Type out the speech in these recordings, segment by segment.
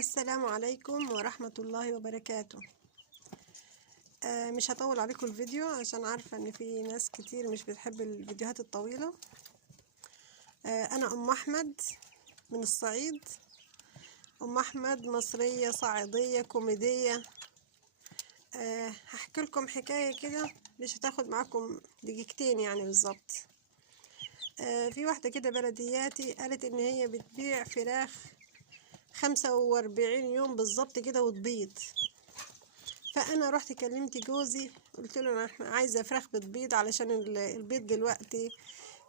السلام عليكم ورحمة الله وبركاته. مش هطول عليكم الفيديو عشان عارفة ان في ناس كتير مش بتحب الفيديوهات الطويلة. انا ام احمد من الصعيد. ام احمد مصرية صعيدية كوميدية. هحكي لكم حكاية كده مش هتاخد معاكم دقيقتين يعني بالظبط. في واحدة كده بلدياتي قالت ان هي بتبيع فراخ 45 يوم بالظبط كده وتبيض. فانا رحت كلمت جوزي قلت له انا عايزه فراخ بتبيض علشان البيض دلوقتي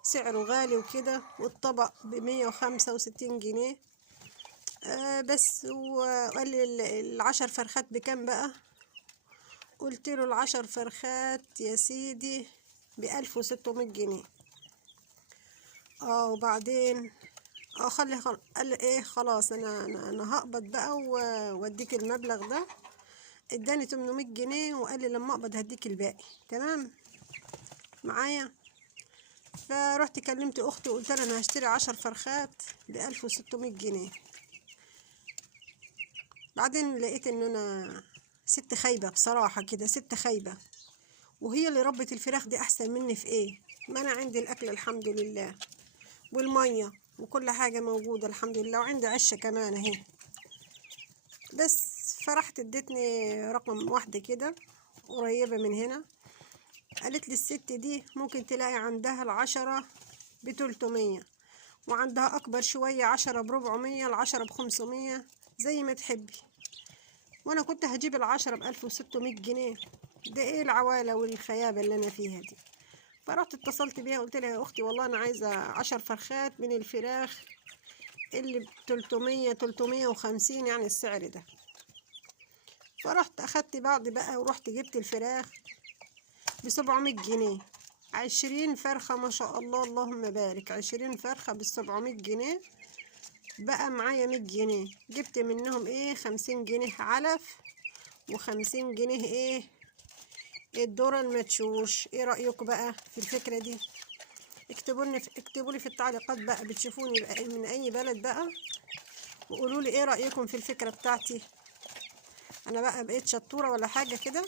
سعره غالي وكده، والطبق ب165 جنيه. بس وقال لي ال10 فرخات بكام بقى؟ قلت له ال10 فرخات يا سيدي ب1600 جنيه. وبعدين قال لي ايه خلاص انا هقبض بقى واديك المبلغ ده. اداني 800 جنيه وقال لي لما اقبض هديك الباقي. تمام معايا؟ فرحت كلمت اختي وقلت لها انا هشتري 10 فرخات ب1600 جنيه. بعدين لقيت ان انا ست خايبه بصراحه كده، ست خايبه. وهي اللي ربت الفراخ دي احسن مني في ايه؟ ما انا عندي الاكل الحمد لله والميه وكل حاجه موجوده الحمد لله، وعندي عشه كمان اهي. بس فرحت ادتني رقم واحده كده قريبه من هنا، قالت لي الست دي ممكن تلاقي عندها ال10 ب300، وعندها اكبر شويه 10 ب400، ال10 ب500 زي ما تحبي. وانا كنت هجيب ال10 ب1600 جنيه. ده ايه العواله والخيابه اللي انا فيها دي؟ فرحت اتصلت بيها قلت لها يا اختي والله انا عايزه 10 فرخات من الفراخ اللي ب300 350 يعني السعر ده. فرحت اخدت بعض بقى ورحت جبت الفراخ ب700 جنيه. 20 فرخة ما شاء الله اللهم بارك، 20 فرخة ب700 جنيه. بقى معايا 100 جنيه، جبت منهم ايه 50 جنيه علف و50 جنيه ايه الذرة المدشوش. ايه رأيكم بقى في الفكرة دي؟ اكتبوا لي في التعليقات بقى بتشوفوني بقى من اي بلد بقى، وقولوا لي ايه رأيكم في الفكرة بتاعتي. انا بقى بقيت شطورة ولا حاجة كده؟